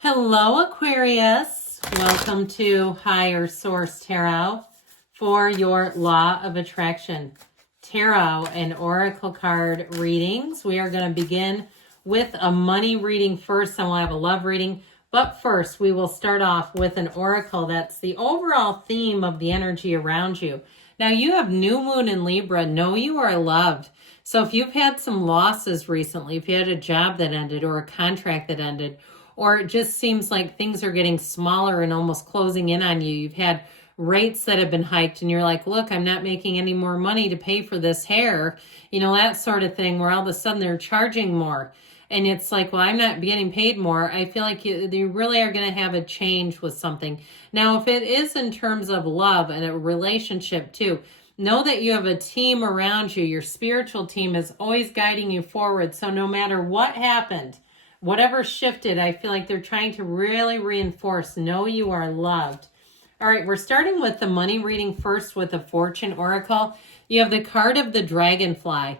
Hello, Aquarius. Welcome to Higher Source Tarot for your Law of Attraction Tarot and Oracle card readings. We are going to begin with a money reading first, and we'll have a love reading. But first, we will start off with an oracle that's the overall theme of the energy around you. Now, you have new moon in Libra. Know you are loved. So if you've had some losses recently, if you had a job that ended or a contract that ended, or it just seems like things are getting smaller and almost closing in on you. You've had rates that have been hiked and you're like, look, I'm not making any more money to pay for this hair. You know, that sort of thing where all of a sudden they're charging more. And it's like, well, I'm not getting paid more. I feel like you really are going to have a change with something. Now, if it is in terms of love and a relationship too, know that you have a team around you. Your spiritual team is always guiding you forward. So no matter what happened, whatever shifted, I feel like they're trying to really reinforce, know you are loved. All right, we're starting with the money reading first with the Fortune Oracle. You have the card of the Dragonfly.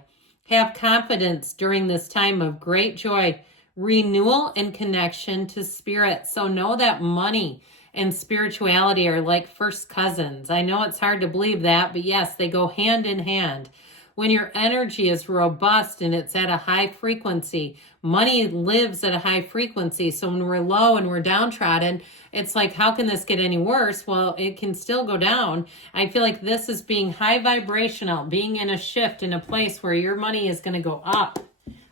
Have confidence during this time of great joy, renewal, and connection to spirit. So know that money and spirituality are like first cousins. I know it's hard to believe that, but yes, they go hand in hand. When your energy is robust and it's at a high frequency, money lives at a high frequency. So when we're low and we're downtrodden, it's like, how can this get any worse? Well, it can still go down. I feel like this is being high vibrational, being in a shift in a place where your money is going to go up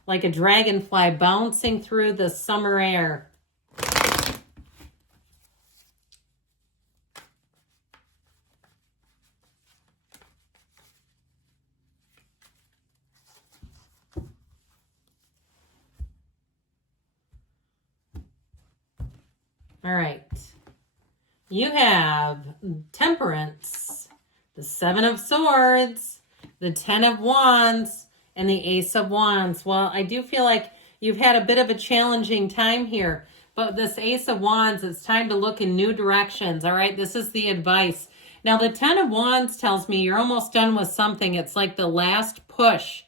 like a dragonfly bouncing through the summer air. All right. You have Temperance, the Seven of Swords, the Ten of Wands, and the Ace of Wands. Well, I do feel like you've had a bit of a challenging time here, but this Ace of Wands, it's time to look in new directions. All right. This is the advice. Now, the Ten of Wands tells me you're almost done with something. It's like the last push.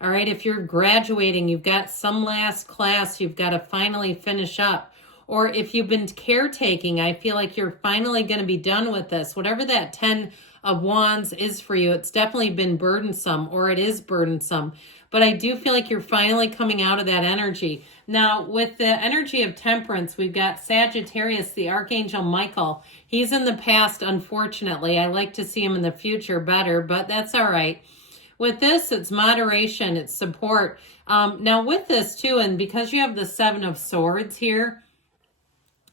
All right. If you're graduating, you've got some last class you've got to finally finish up. Or if you've been caretaking, I feel like you're finally going to be done with this. Whatever that 10 of Wands is for you, it's definitely been burdensome, or it is burdensome. But I do feel like you're finally coming out of that energy. Now, with the energy of Temperance, we've got Sagittarius, the Archangel Michael. He's in the past, unfortunately. I like to see him in the future better, but that's all right. With this, it's moderation, it's support. Now, with this, too, and because you have the Seven of Swords here,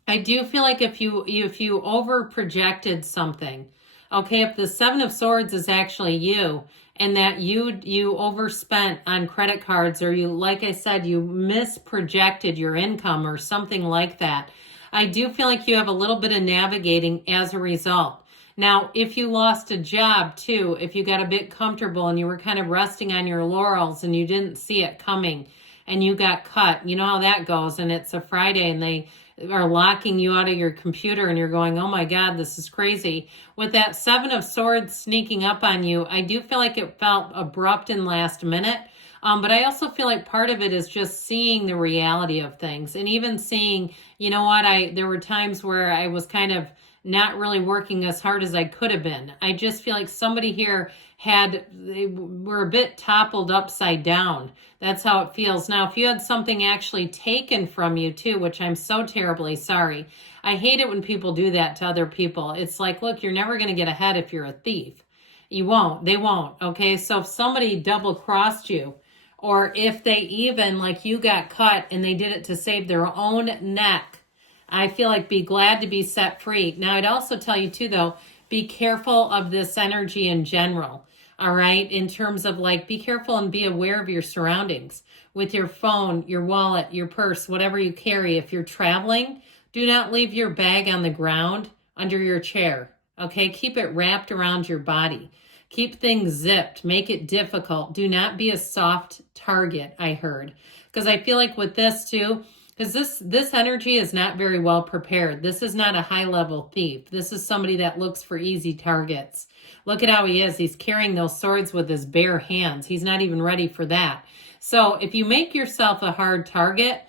I do feel like if you over projected something, okay, if the Seven of Swords is actually you and that you overspent on credit cards, or you, like I said, you misprojected your income or something like that, I do feel like you have a little bit of navigating as a result. Now, if you lost a job too, if you got a bit comfortable and you were kind of resting on your laurels and you didn't see it coming and you got cut, you know how that goes, and it's a Friday and they are locking you out of your computer and you're going, oh my God, this is crazy. With that Seven of Swords sneaking up on you, I do feel like it felt abrupt and last minute. But I also feel like part of it is just seeing the reality of things, and even seeing, you know what, there were times where I was kind of not really working as hard as I could have been. I just feel like somebody here they were a bit toppled upside down. That's how it feels. Now, if you had something actually taken from you too, which I'm so terribly sorry. I hate it when people do that to other people. It's like, look, you're never going to get ahead if you're a thief. You won't. They won't. Okay. So if somebody double crossed you, or if they even, like, you got cut and they did it to save their own neck, I feel like be glad to be set free. Now, I'd also tell you too, though, be careful of this energy in general. All right. In terms of, like, be careful and be aware of your surroundings with your phone, your wallet, your purse, whatever you carry. If you're traveling, do not leave your bag on the ground under your chair. Okay. Keep it wrapped around your body. Keep things zipped. Make it difficult. Do not be a soft target, I heard. Because I feel like with this too, because this energy is not very well prepared. This is not a high-level thief. This is somebody that looks for easy targets. Look at how he is. He's carrying those swords with his bare hands. He's not even ready for that. So if you make yourself a hard target,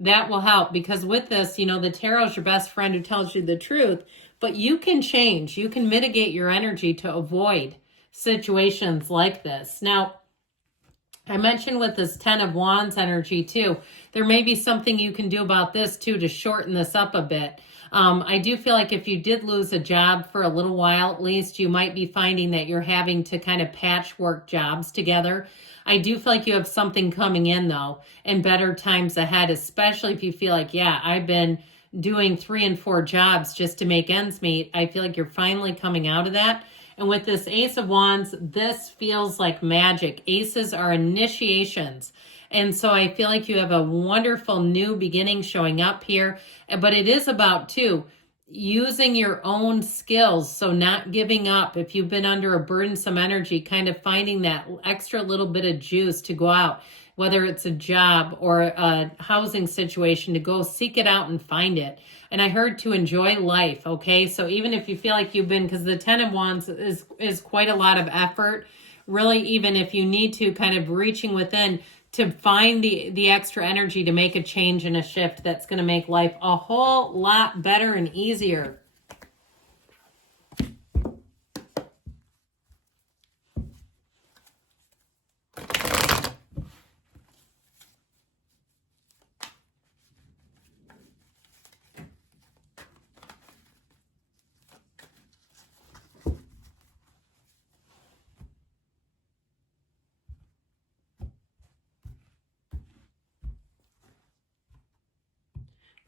that will help, because with this, you know, the tarot is your best friend who tells you the truth, but you can change. You can mitigate your energy to avoid situations like this. Now, I mentioned with this 10 of Wands energy too, there may be something you can do about this too to shorten this up a bit. I do feel like if you did lose a job for a little while, at least, you might be finding that you're having to kind of patchwork jobs together. I do feel like you have something coming in though, and better times ahead, especially if you feel like, yeah, I've been doing 3 and 4 jobs just to make ends meet. I feel like you're finally coming out of that. And with this Ace of Wands, this feels like magic. Aces are initiations. And so I feel like you have a wonderful new beginning showing up here. But it is about, too, using your own skills. So not giving up. If you've been under a burdensome energy, kind of finding that extra little bit of juice to go out, whether it's a job or a housing situation, to go seek it out and find it. And I heard to enjoy life, okay? So even if you feel like you've been, because the 10 of Wands is quite a lot of effort, really, even if you need to kind of reaching within to find the extra energy to make a change and a shift that's going to make life a whole lot better and easier.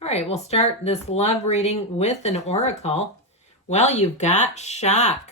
All right, we'll start this love reading with an oracle. Well, you've got shock,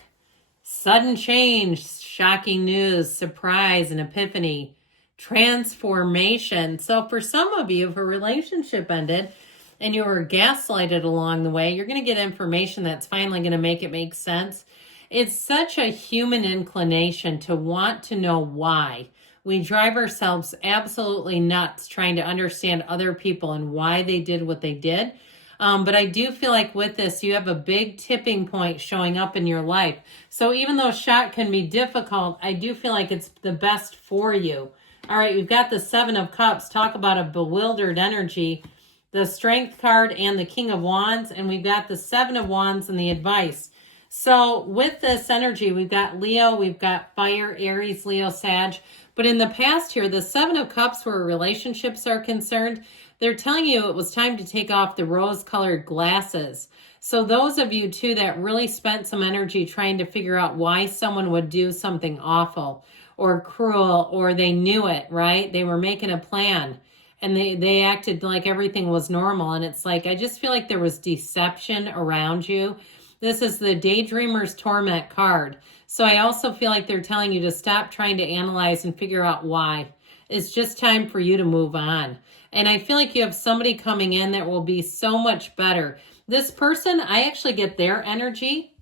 sudden change, shocking news, surprise, and epiphany, transformation. So for some of you, if a relationship ended and you were gaslighted along the way, you're going to get information that's finally going to make it make sense. It's such a human inclination to want to know why. We drive ourselves absolutely nuts trying to understand other people and why they did what they did. But I do feel like with this, you have a big tipping point showing up in your life. So even though shock can be difficult, I do feel like it's the best for you. All right, we've got the 7 of Cups. Talk about a bewildered energy. The Strength card and the King of Wands. And we've got the 7 of Wands and the Advice. So with this energy, we've got Leo, we've got Fire, Aries, Leo, Sag. But in the past here, the 7 of Cups, where relationships are concerned, they're telling you it was time to take off the rose-colored glasses. So those of you, too, that really spent some energy trying to figure out why someone would do something awful or cruel, or they knew it, right? They were making a plan, and they acted like everything was normal. And it's like, I just feel like there was deception around you. This is the Daydreamer's Torment card. So I also feel like they're telling you to stop trying to analyze and figure out why. It's just time for you to move on. And I feel like you have somebody coming in that will be so much better. This person, I actually get their energy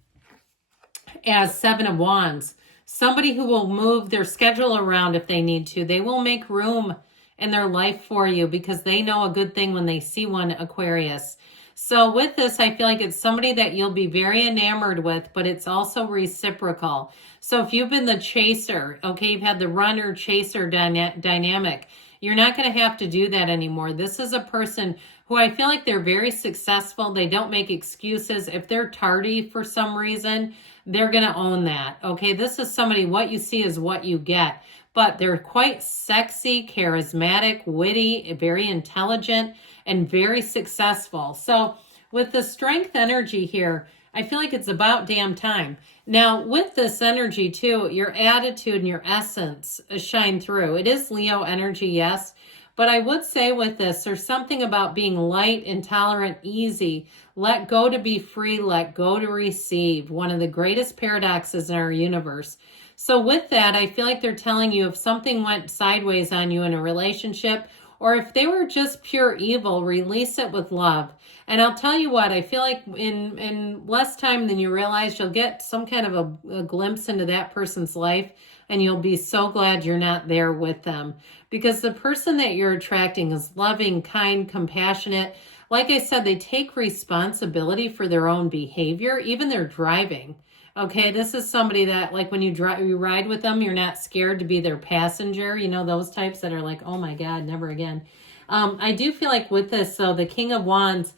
as 7 of Wands. Somebody who will move their schedule around if they need to. They will make room in their life for you because they know a good thing when they see one, Aquarius. So with this, I feel like it's somebody that you'll be very enamored with, but it's also reciprocal. So if you've been the chaser, okay, you've had the runner-chaser dynamic, you're not going to have to do that anymore. This is a person who I feel like they're very successful. They don't make excuses. If they're tardy for some reason, they're going to own that, okay? This is somebody, what you see is what you get. But they're quite sexy, charismatic, witty, very intelligent, and very successful. So with the Strength energy here, I feel like it's about damn time. Now, with this energy too, your attitude and your essence shine through. It is Leo energy, yes. But I would say with this, there's something about being light, intolerant, easy. Let go to be free, let go to receive. One of the greatest paradoxes in our universe. So with that, I feel like they're telling you if something went sideways on you in a relationship, or if they were just pure evil, release it with love. And I'll tell you what, I feel like in less time than you realize, you'll get some kind of a glimpse into that person's life, and you'll be so glad you're not there with them. Because the person that you're attracting is loving, kind, compassionate. Like I said, they take responsibility for their own behavior, even their driving. Okay, this is somebody that, like, when you ride with them, you're not scared to be their passenger. You know, those types that are like, oh my God, never again. I do feel like with this, though, the King of Wands,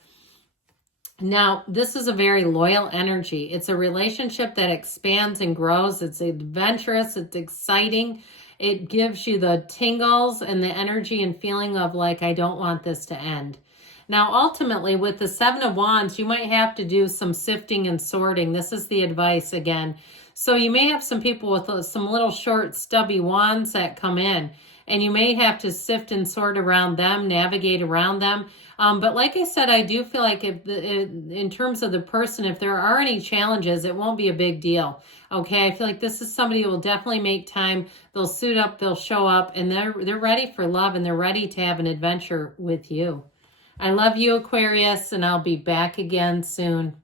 now, this is a very loyal energy. It's a relationship that expands and grows. It's adventurous. It's exciting. It gives you the tingles and the energy and feeling of like, I don't want this to end. Now, ultimately, with the Seven of Wands, you might have to do some sifting and sorting. This is the advice again. So you may have some people with some little short, stubby wands that come in, and you may have to sift and sort around them, navigate around them. But like I said, I do feel like in terms of the person, if there are any challenges, it won't be a big deal. Okay, I feel like this is somebody who will definitely make time. They'll suit up, they'll show up, and they're ready for love, and they're ready to have an adventure with you. I love you, Aquarius, and I'll be back again soon.